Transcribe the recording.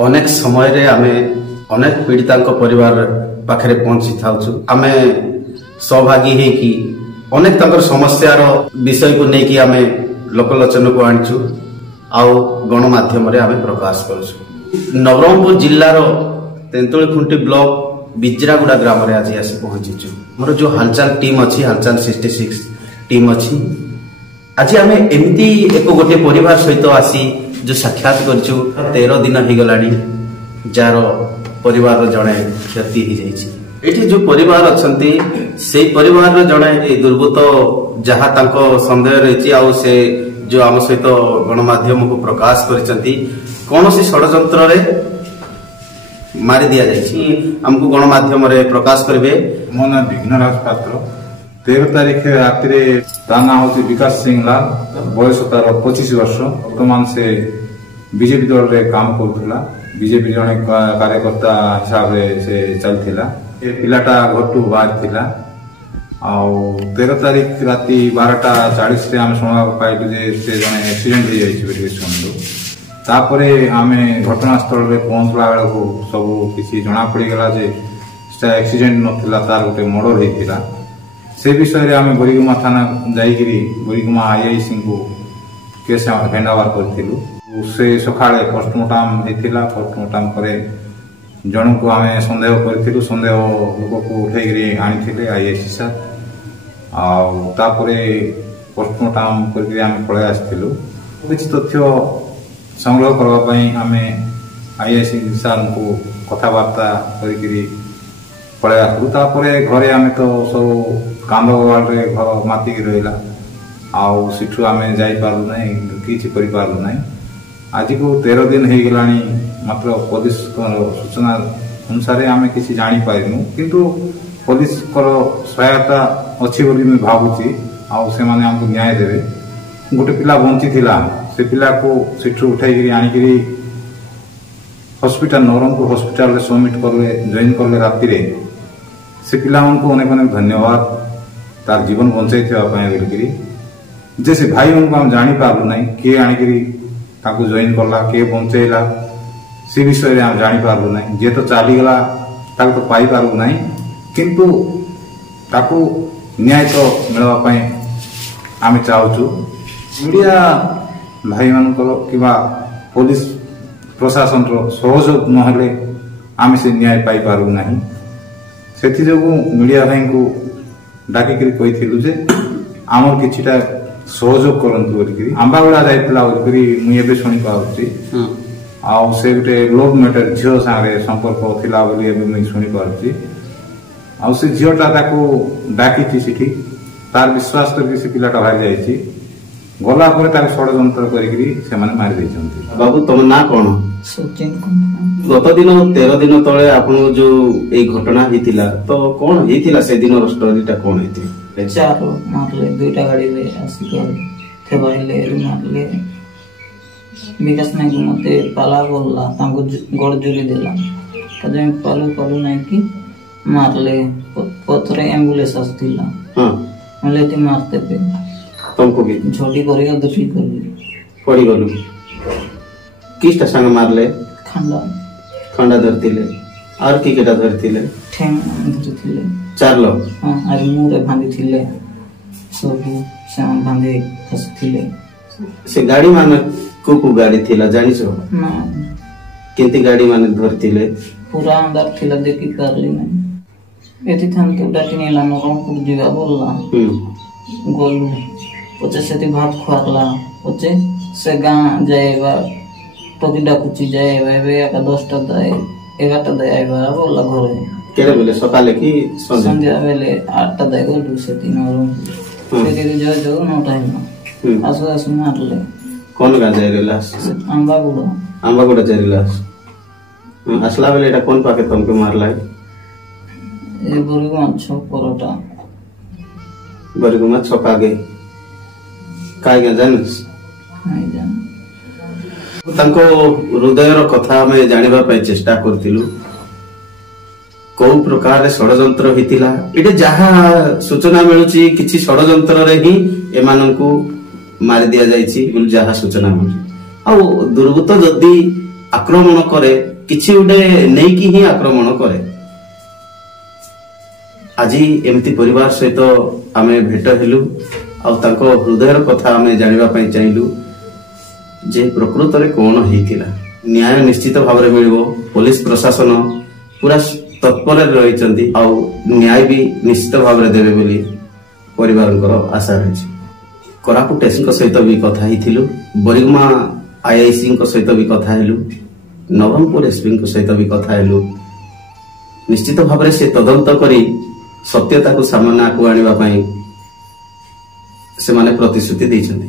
अनेक समय रे आमे अनेक पीड़िता परिवार पाखे पहुंची था आमे सौभागी है कि अनेक तंकर समस्यार विषय को लेकिन आमे लोकलोचन को आनीचु आउ गणमाध्यम आमे प्रकाश करूँ। नवरंगपुर जिलार तेंतुलीखुंटी ब्लॉक बिजरागुड़ा ग्राम रे आज आसी पहुंचीचु। मोर जो हालचाल टीम अच्छी हालचाल 66 टीम अच्छी आज आमे एमती एक गोटे परिवार सहित आसी जो साक्षात करचु 13 दिन हो गलानी जार परिवार जड़े क्षति हो जाइए। जो परिवार अच्छी से परिवार जड़े दुर्गत जहाँ तांको संदेह रही आ से जो आम सहित गणमाध्यम को प्रकाश करछंती कौन सी षड्यंत्र रे मारी दिया जाइए हमको गणमाध्यम रे प्रकाश करेंगे। मो ना विघ्नराज पात्र 13 तारीख राति ना हूँ विकास सिंह लाल बयस तार 25 वर्ष वर्तमान से बीजेपी दल रे काम करुला बीजेपी जड़े कार्यकर्ता हिसाब से चलता ये पिलाटा घर टू बाहर थिला। 13 तारीख राति 12:40 आम शुणा पाइलु से जड़े एक्सीडेंट हो जाइए शुणु तापर आम घटनास्थल में पहुंचला बेलू सब किसी जना पड़गला एक्सीडेंट नाला तार गोटे मर्डर होता से विषय रे आम बोरीगुमा थाना जाइकरी बोरीगुमा आईआईसी को केस हैंडओवर करूँ से सकाळे पोस्टमार्टम होता पोस्टमार्टम पर जन को आम सन्देह करूँ सन्देह लोक को उठे आनी आईआईसी सार आपर पोस्टमार्टम करके पलि आसलु किसी तथ्य संग्रह करने आम आईआईसी सार को कथबार्ता करी पलि आसलु घरे आम तो सब कांदवाड़े घर मातिक रहा आउ सिठू आम जापारू ना कि पारू ना आज को 13 दिन हो गला मात्र पुलिस सूचना अनुसार आम किसी जानी पारिनु किंतु पुलिस सहायता अच्छी बोली मैं भावुची आउ से माने हमको न्याय देवे। गोटे पिला बंची थिला से पिला को सिठू उठाई आनिकी हॉस्पिटल नवरंगपुर हॉस्पिटल रे सबमिट करले जॉइन करले राति रे से पिला को अनेक अनेक धन्यवाद तार जीवन बंचाई बोलिकी जे से भाई उनको हम जानी पार्लु ना किए आनिकी ताको जॉइन करला किए बंचेला से विषय रे हम जानी पार्लु ना जे तो चलीगला ताको तो पाई पार्लु ना किंतु ताको न्याय तो मिलवाई आम चाहूँ। मीडिया भाई मान कि पुलिस प्रशासन सहयोग नहेले आम से न्याय पाई पारू ना से मीडिया भाई को डाकिक कही आमर किछिटा सहयोग करंतु बोलिकी आंबागुड़ा जाइला मुझे शुणी पार्टी से गोटे लव मैटर झील सागे संपर्क थिला मुझे शुणी पार्टी से झीलटा डाकी सीठी तार विश्वास करके पिलाटा बाहरी जाइए गला षड्यंत्र कर मारी बाबू तुम ना कौन गत दिन 13 दिन तले आपन जो ए घटना हितिला तो कौन हितिला से दिन स्टोरीटा कौन हिति चार मारले दुईटा गाड़ी ले आसी कर थेबाइले मारले विकास नायक मते पाला बोलला तांको गोड़ जुली देला कजे पालू पालू नाय कि मारले पथरे एम्बुलेंस आस्तिला हां मले ती मारते पे तुमको भी छोटी करियो दुखी कर पड़ी गलु किसटा संग मारले खंडा धरतिले और की केटा धरतिले ठेंग धरतिले 4 लोग हां अरे मुरे बांधी थिले सब सामान बांधे हसतिले से गाड़ी माने को गाड़ी थिला जानि छो ना केती गाड़ी माने धरतिले पूरा अंदर थिला देखि करली ना एति थान के डाटिनी ला नरंगपुर जीवा बोलला गोलू पचे से भात खुआला पचे से गां जाएबा टोकी डाकुची जाएबा बे का 10टा दाए 11टा दाए आइबा बोला घरे केरे बेले सकाले की संध्या बेले 8टा दाए गोलू से 3 और से जो नो टाइम आसु आसु मारले कौन गां जाय रेलास आंबागुड़ा जाय रेलास असला बेले एटा कौन पाके तुमके मारला ए बरगुमा छक परोटा बरगुमा छक आगे काय ग जानस नहीं जान तांको हृदयर कथा में जानिबा पय चेष्टा करथिलु को प्रकार षड्यंत्र हितिला एटे जहा सूचना मिलुची किछि षड्यंत्र रे ही एमानंकु मारि दिया जाइछि बोल जहा सूचना मिलुची आ दुर्गत जदी ଆକ୍ରମଣ କରେ, କିଛି ଗୋଟେ ନେଇକି ହିଁ ଆକ୍ରମଣ କରେ। ଆଜି ଏମିତି ପରିବାର ସହିତ ଆମେ ଭେଟ ହେଲୁ ଆଉ ତାଙ୍କ ହୃଦୟର କଥା ଆମେ ଜାଣିବା ପାଇଁ ଚାହିଁଲୁ ଯେ ପ୍ରକୃତରେ କଣ ହେଇଥିଲା। ନ୍ୟାୟ ନିଶ୍ଚିତ ଭାବରେ ମିଳିବ। ପୋଲିସ ପ୍ରଶାସନ ପୁରା ତତ୍ପରରେ ରହିଛନ୍ତି ଆଉ ନ୍ୟାୟ ବି ନିଶ୍ଚିତ ଭାବରେ ଦେବେ ବୋଲି ପରିବାରଙ୍କର ଆଶା ରହିଛି। କୋରାପୁଟ ଏସ୍ଙ୍କ ସହିତ ବି କଥା ହେଇଥିଲୁ, ବରିଗୁମା ଆଇଆଇସିଙ୍କ ସହିତ ବି କଥା ହେଲୁ, ନବରଙ୍ଗପୁର ଏସ୍ପିଙ୍କ ସହିତ ବି କଥା ହେଲୁ। ନିଶ୍ଚିତ ଭାବରେ ସେ ତଦନ୍ତ କରି ସତ୍ୟତାକୁ ସାମ୍ନାକୁ ଆଣିବା ପାଇଁ ସେମାନେ ପ୍ରତିଶ୍ରୁତି ଦେଇଛନ୍ତି।